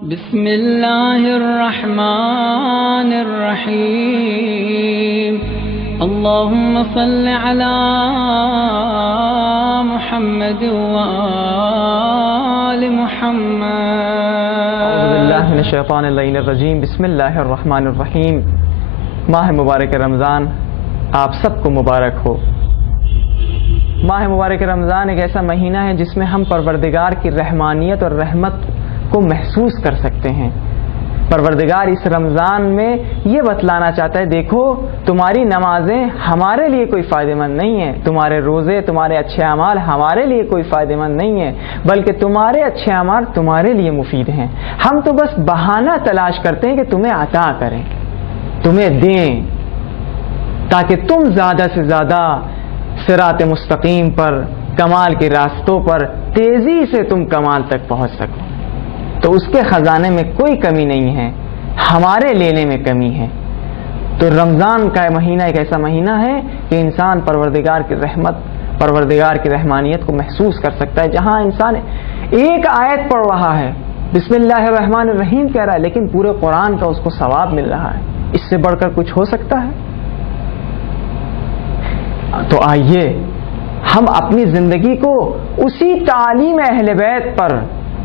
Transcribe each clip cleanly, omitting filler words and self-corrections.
بسم اللہ الرحمن الرحیم اللہم صل علی محمد وآل محمد اعوذ باللہ من الشیطان اللعین الرجیم بسم اللہ الرحمن الرحیم ماہ مبارک رمضان آپ سب کو مبارک ہو۔ ماہ مبارک رمضان ایک ایسا مہینہ ہے جس میں ہم پروردگار کی رحمانیت اور رحمت کو محسوس کر سکتے ہیں۔ پروردگار اس رمضان میں یہ بتلانا چاہتا ہے، دیکھو تمہاری نمازیں ہمارے لیے کوئی فائدہ مند نہیں ہیں، تمہارے روزے، تمہارے اچھے اعمال ہمارے لیے کوئی فائدہ مند نہیں ہیں، بلکہ تمہارے اچھے اعمال تمہارے لیے مفید ہیں۔ ہم تو بس بہانہ تلاش کرتے ہیں کہ تمہیں عطا کریں، تمہیں دیں، تاکہ تم زیادہ سے زیادہ صراط مستقیم پر، کمال کے راستوں پر تیزی سے تم کمال تک پہنچ سکو۔ تو اس کے خزانے میں کوئی کمی نہیں ہے، ہمارے لینے میں کمی ہے۔ تو رمضان کا مہینہ ایک ایسا مہینہ ہے کہ انسان پروردگار کی رحمت، پروردگار کی رحمانیت کو محسوس کر سکتا ہے۔ جہاں انسان ایک آیت پڑھ رہا ہے، بسم اللہ الرحمن الرحیم کہہ رہا ہے، لیکن پورے قرآن کا اس کو ثواب مل رہا ہے، اس سے بڑھ کر کچھ ہو سکتا ہے؟ تو آئیے ہم اپنی زندگی کو اسی تعلیم اہل بیت پر،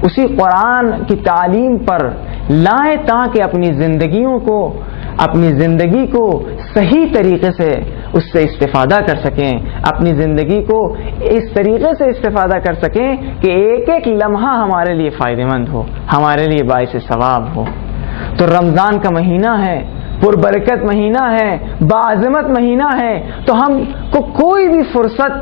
اسی قرآن کی تعلیم پر لائیں، تاکہ اپنی زندگی کو صحیح طریقے سے اس سے استفادہ کر سکیں، اپنی زندگی کو اس طریقے سے استفادہ کر سکیں کہ ایک ایک لمحہ ہمارے لیے فائدہ مند ہو، ہمارے لیے باعث ثواب ہو۔ تو رمضان کا مہینہ ہے، پربرکت مہینہ ہے، باعظمت مہینہ ہے، تو ہم کو کوئی بھی فرصت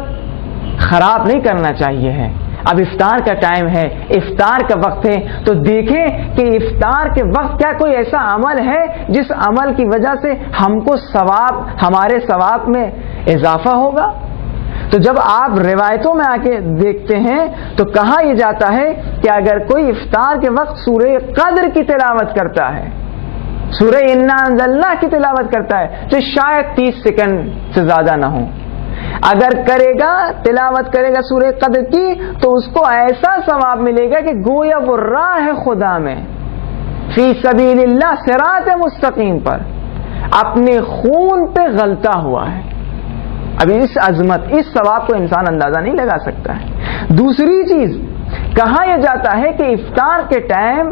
خراب نہیں کرنا چاہیے ہے۔ اب افطار کا ٹائم ہے، افطار کا وقت ہے، تو دیکھیں کہ افطار کے وقت کیا کوئی ایسا عمل ہے جس عمل کی وجہ سے ہم کو ہمارے ثواب میں اضافہ ہوگا؟ تو جب آپ روایتوں میں آ کے دیکھتے ہیں تو کہا یہ جاتا ہے کہ اگر کوئی افطار کے وقت سورہ قدر کی تلاوت کرتا ہے، سورہ انا انزلنا کی تلاوت کرتا ہے، تو شاید 30 سیکنڈ سے زیادہ نہ ہو، اگر تلاوت کرے گا سورہ قدر کی، تو اس کو ایسا ثواب ملے گا کہ گویا وہ راہ خدا میں فی سبیل اللہ صراط مستقیم پر اپنے خون پہ غلطا ہوا ہے۔ ابھی اس عظمت، اس ثواب کو انسان اندازہ نہیں لگا سکتا ہے۔ دوسری چیز کہا یہ جاتا ہے کہ افطار کے ٹائم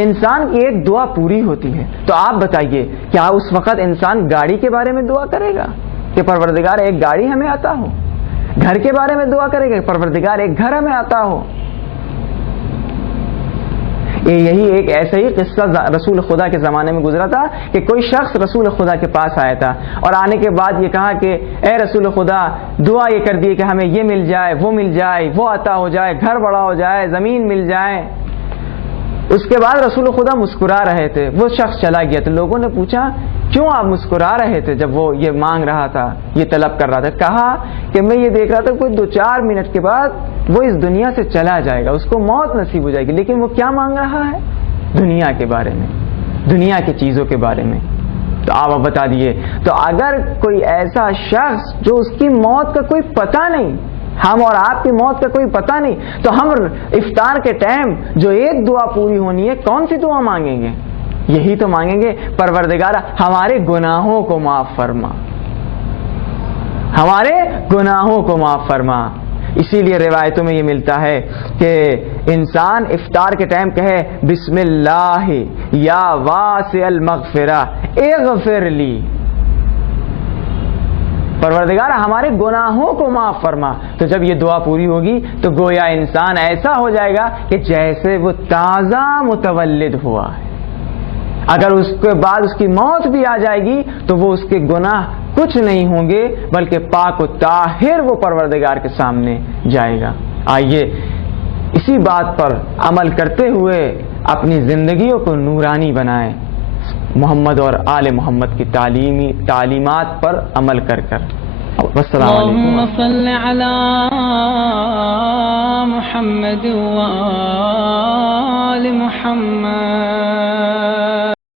انسان کی ایک دعا پوری ہوتی ہے۔ تو آپ بتائیے، کیا اس وقت انسان گاڑی کے بارے میں دعا کرے گا کہ پروردگار ایک گاڑی ہمیں عطا ہو؟ گھر کے بارے میں دعا کرے گا کہ پروردگار ایک گھر ہمیں عطا ہو؟ یہی ایک ایسا ہی قصہ رسول خدا کے زمانے میں گزرا تھا کہ کوئی شخص رسول خدا کے پاس آیا تھا اور آنے کے بعد یہ کہا کہ اے رسول خدا، دعا یہ کر دی کہ ہمیں یہ مل جائے، وہ مل جائے، وہ عطا ہو جائے، گھر بڑا ہو جائے، زمین مل جائے۔ اس کے بعد رسول خدا مسکرا رہے تھے، وہ شخص چلا گیا۔ تو لوگوں نے پوچھا کیوں آپ مسکرا رہے تھے جب وہ یہ مانگ رہا تھا، یہ طلب کر رہا تھا؟ کہا کہ میں یہ دیکھ رہا تھا کوئی 2-4 منٹ کے بعد وہ اس دنیا سے چلا جائے گا، اس کو موت نصیب ہو جائے گی، لیکن وہ کیا مانگ رہا ہے؟ دنیا کے بارے میں، دنیا کی چیزوں کے بارے میں۔ تو آپ بتا دیے، تو اگر کوئی ایسا شخص جو اس کی موت کا کوئی پتہ نہیں، ہم اور آپ کی موت کا کوئی پتہ نہیں، تو ہم افطار کے ٹائم جو ایک دعا پوری ہونی ہے، کون سی دعا مانگیں گے؟ یہی تو مانگیں گے، پروردگار ہمارے گناہوں کو معاف فرما، ہمارے گناہوں کو معاف فرما۔ اسی لیے روایتوں میں یہ ملتا ہے کہ انسان افطار کے ٹائم کہے بسم اللہ یا واسع المغفرہ اغفر لی، پروردگار ہمارے گناہوں کو معاف فرما۔ تو جب یہ دعا پوری ہوگی تو گویا انسان ایسا ہو جائے گا کہ جیسے وہ تازہ متولد ہوا ہے۔ اگر اس کے بعد اس کی موت بھی آ جائے گی تو وہ اس کے گناہ کچھ نہیں ہوں گے، بلکہ پاک و طاہر وہ پروردگار کے سامنے جائے گا۔ آئیے اسی بات پر عمل کرتے ہوئے اپنی زندگیوں کو نورانی بنائیں، محمد اور آل محمد کی تعلیمات پر عمل کر کر۔ والسلام علیکم۔ اللہم صل علی محمد وآل محمد۔